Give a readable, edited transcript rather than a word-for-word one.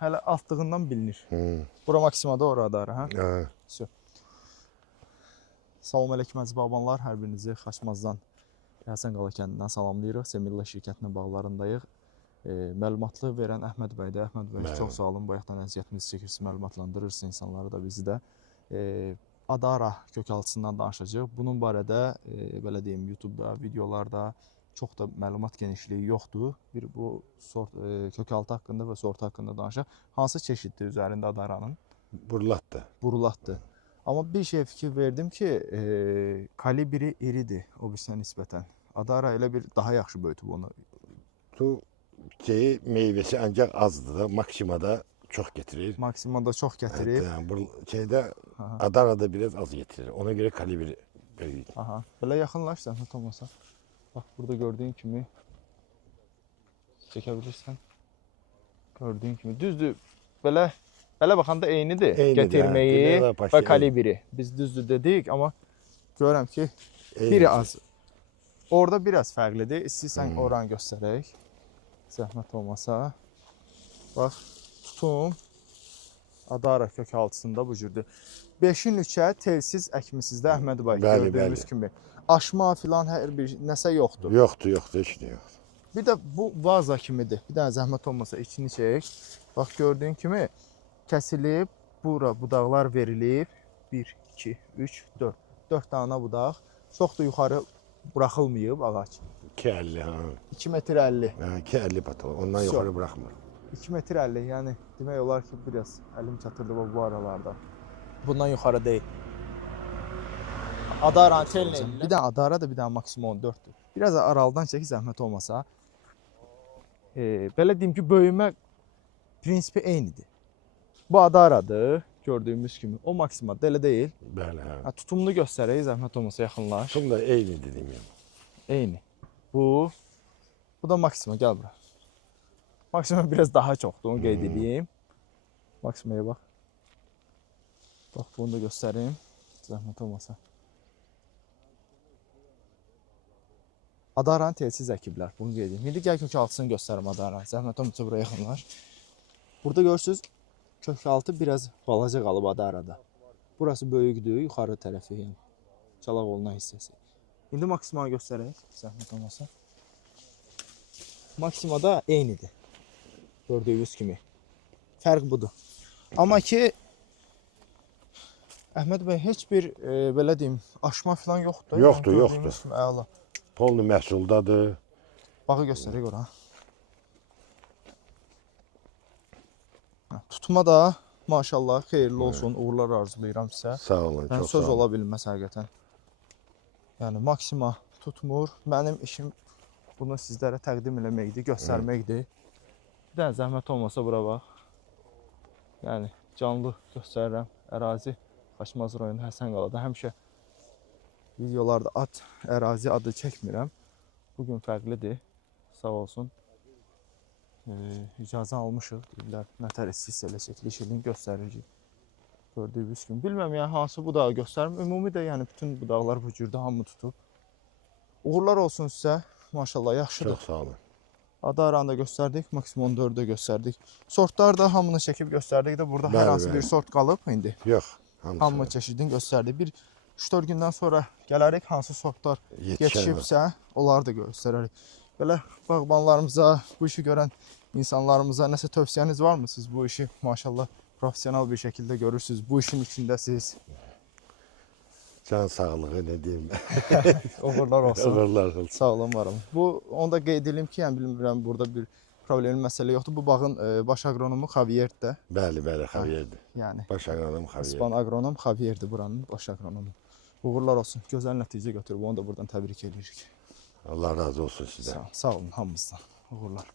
hələ altlığından bilinir. Bura Maksimada, orada ara, hə? Salam əleykum əziz babanlar, hər birinizi Xaçmazdan, Həsənqala kəndindən salamlayırıq. Semilla şirkətinin bağlarındayıq. Məlumatlı verən Əhməd bəydir. Əhməd bəy, çox sağ olun. Bayaqdan əziyyətimizi çəkirsiniz, məlumatlandırırsınız insanları da, bizi də. Adara kökaltısından danışacağıq. Bunun barədə, belə deyim, YouTube-da, videolarda çox da məlumat genişliyi yoxdur. Bir bu kökaltı haqqında və sortu haqqında danışaq. Hansı çeşiddir üzərində Adaranın? Burulatdır. Burulatdır. Amma bir şey fikir verdim ki, kalibri iridir o birisinə nisbətən. Adara elə bir daha yaxşı böyütüb onu. Bu meyvəsi ancaq azdır da, Maksimada çox getirir. Maksimada çox gətirir. Şeydə Adarada biraz az getirir. Ona görə kalibri böyük. Aha. Belə yaxınlaş zəhmət olmasa. Bax, burada gördüyün kimi çəkə bilirsən. Gördüyün kimi. Düzdür, belə baxanda eynidir. Gətirməyi və kalibri. Biz düzdür dedik, amma görürəm ki, biri az. Orada biraz fərqlidir. İstəyirsən oranı göstərək. Zəhmət olmasa. Bax, tutum Adara kökaltısında bu cürdür. 5-in 3-ə telsiz əkmisiniz də Əhməd bəy, gördüyümüz kimi. Aşma filan hər bir nəsə yoxdur. Yoxdur, heç nə yoxdur. Bir də bu vaza kimidir. Bir dənə zəhmət olmasa içini çək. Bax, gördüyün kimi kəsilib, bura budaqlar verilib. 1, 2, 3, 4. 4 dana budaq. Çox da yuxarı buraxılmayıb ağac. 2.50, ha. 2 metr 50. 2.50 patala, ondan yuxarı buraxmır. 2 metr 50, yəni demək olar ki, biraz əlim çatırdı bu aralarda. Bundan yuxarı deyil. Adaranın telini. Bir dənə Adara da, bir dənə Maksimum 14-dür. Biraz aralıdan çək, zəhmət olmasa. Belə deyim ki, böyümə prinsipi eynidir. Bu Adaradır, gördüyümüz kimi. O Maksimada elə deyil. Bəli, hə. Tutumunu göstərək, zəhmət olmasa yaxınlaş. Tutum da eyni dedim yəni. Eyni. Bu da Maksima, gəl bura. Maksima biraz daha çoxdur, onu qeyd edeyim. Maksimaya bax. Bax, bunu da göstərim, zəhmət olmasa. Adaranı telsiz əkiblər, bunu qeyd edeyim. İndi gəl kökaltısını göstərim Adaranı, zəhmət olmasa buraya yaxınlaş. Burada görürsünüz, kökaltı biraz balaca qalıb Adarada. Burası böyükdür, yuxarı tərəfi, yəni çalaq olunan hissəsi. İndi Maksimanı göstərək, zəhmət olmasa. Maksimada eynidir, gördüyünüz kimi. Fərq budur. Amma ki, Əhməd bəy, heç bir, belə deyim, aşma falan yoxdur. Yoxdur, yoxdur. Polnu məhsuldadır. Bağı göstərək ora. Tutma da, maşallah, xeyirli olsun, uğurlar arzulayıram sizə. Sağ olun, çox sağ olun. Söz ola bilməz həqiqətən. Yəni, Maksima tutmur. Mənim işim bunu sizlərə təqdim eləməkdir, göstərməkdir. Bir dənə zəhmət olmasa bura bax. Yəni, canlı göstərirəm. Ərazi Xaçmaz rayonu Həsənqalada. Həmişə videolarda ərazi adı çəkmirəm. Bugün fərqlidir. Sağ olsun. İcazə almışıq. Deyirlər, nətər istəyirsə elə çəkiliş edin, göstəririk. Gördüyünüz kimi. Bilməm, yəni hansı budağı göstərim. Ümumi də yəni bütün budaqlar bu cürdə hamı tutub. Uğurlar olsun sizə. Maşallah, yaxşıdır. Çox sağ olun. Adaranı da göstərdik, Maksimum 4-ü də göstərdik. Sortlar da hamını çəkib göstərdik də burada hər hansı bir sort qalıb indi. Yox. Hamı çeşidini göstərdik. Bir 3-4 gündən sonra gələrik, hansı sortlar yetişibsə, onları da göstərərik. Belə bağbanlarımıza, bu işi görən insanlarımıza nəsə tövsiyəniz varmı? Siz bu işi maşallah profesional bir şəkildə görürsünüz, bu işin içindəsiz. Can sağlığı, ne diyeyim. Uğurlar olsun. Uğurlar olsun. Sağ olun, varım. Onu da qeyd edim ki, yəni bilmirəm, burada bir problemli məsələ yoxdur. Bu bağın baş agronomu Xavierdir. Bəli, Xavierdir. Yəni baş agronom Xavierdir. İspan agronom Xavierdir buranın baş agronomu. Uğurlar olsun. Gözəl nəticə götürüb, onu da buradan təbrik edirik. Allah razı olsun sizdən. Sağ olun hamımızdan. Uğurlar.